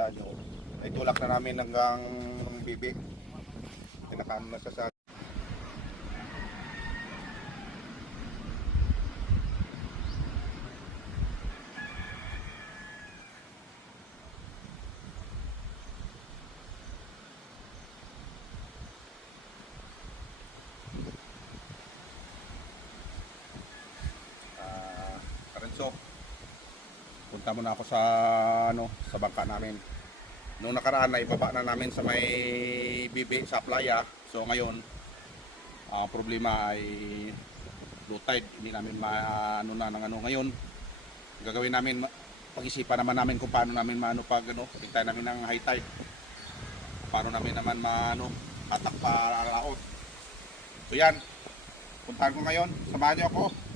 nakikita nyo, naitulak na namin hanggang bibig. Pinakaano na siya sa Karenso. Punta muna ako sa sa bangka namin. Noong nakaraan na ibaba na namin sa may bibi sa playa. So ngayon, ang problema ay low tide. Hindi namin maano na ng ano ngayon. Gagawin namin, pag-isipan naman namin kung paano namin maano pag hintay namin ng high tide. Paano namin naman maano hatak pa laot. So yan. Puntahan ko ngayon. Samahan niyo ako.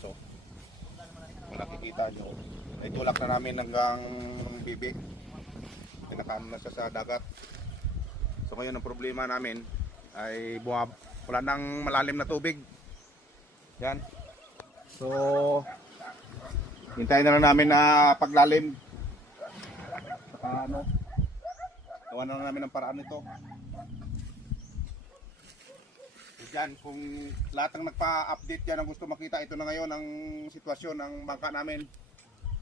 So, kung nakikita nyo, naitulak na namin hanggang bibig. Pinakaano na siya sa dagat. So ngayon ang problema namin ay wala nang malalim na tubig. Yan. So, hintayin na lang namin na paglalim. Saka gawa na lang namin ang paraan nito. Yan, kung lahat ng nagpa-update yan ang gusto makita, ito na ngayon ang sitwasyon ng bangka namin.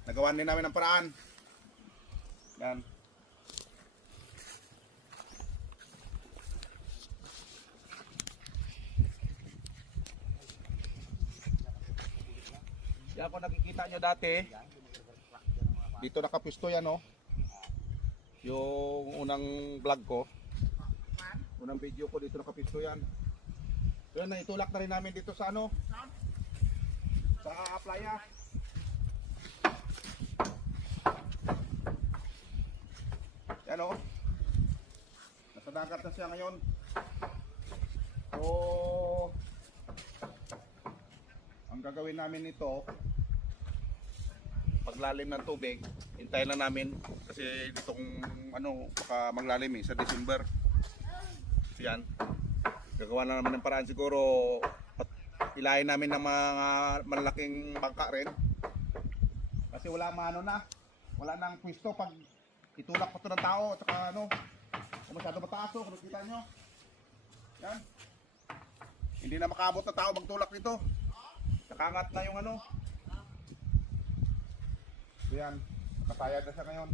Nagawan din namin ang paraan. Yan. Yan, kung nakikita nyo dati, dito nakapisto yan, oh. Yung unang vlog ko, unang video ko, dito nakapisto yan. So yan, naitulak na rin namin dito sa sa playa. Yan, oh. Nasa dagat na siya ngayon. So ang gagawin namin ito, paglalim ng tubig, hintayin lang namin kasi ditong baka maglalim sa December. So yan, gagawa na naman ng paraan siguro at ilahin namin ng mga malalaking bangka rin kasi wala wala nang pwesto pag itulak pa ito ng tao at saka kung masyado mataas kung nakita nyo Yan. Hindi na makaabot na tao magtulak dito. Nakangat na yung ano. Yan. Nakatayad na siya ngayon.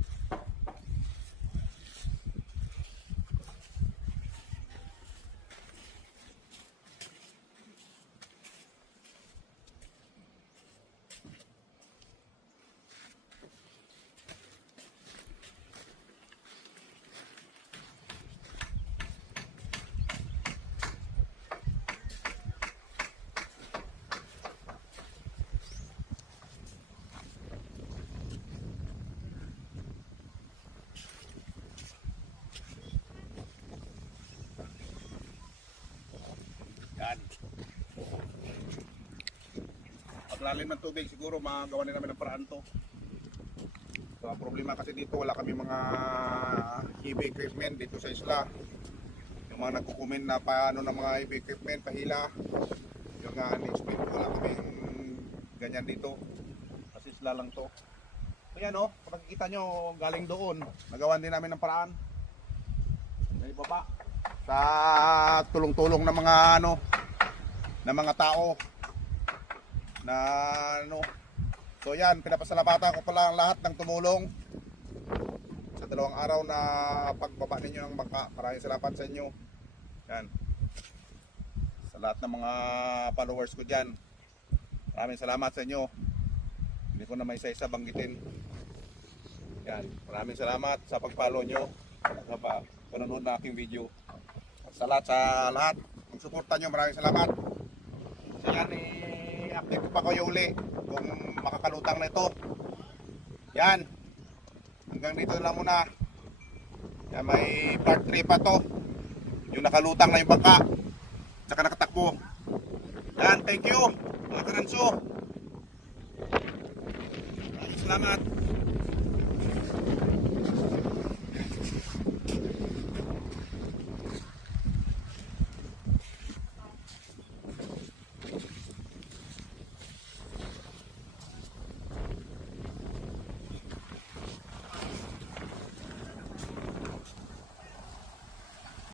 Yan. Paglalim ng tubig, siguro magawa nila namin ng paraan to. So, ang problema kasi dito, wala kami mga heavy equipment dito sa isla. Yung mga nagkukumin na paano ng mga heavy equipment, pahila. Yung nga, ni-explain ko, wala kami ganyan dito. Kasi isla lang to. So yan o, kung nakikita nyo, galing doon, nagawan din namin ng paraan. Sa ibaba. Sa tulong-tulong ng mga ano, ng mga tao na ano. So yan, pinapasalamatan ko pala ang lahat ng tumulong sa 2 araw na pagbaba ninyo ng bangka. Maraming salamat sa inyo. Yan. Sa lahat ng mga followers ko dyan, maraming salamat sa inyo. Hindi ko na may isa-isa banggitin. Yan, maraming salamat sa pag-follow nyo, sa panonood na aking video. Sa lahat, ang suporta nyo, maraming salamat. So yan, i-update ko pa kayo uli kung makakalutang na ito. Yan, hanggang dito lang muna. Yan, may part 3 pa to, yung nakalutang na yung bangka tsaka nakatakbo. Yan, thank you mga karanso, maraming salamat.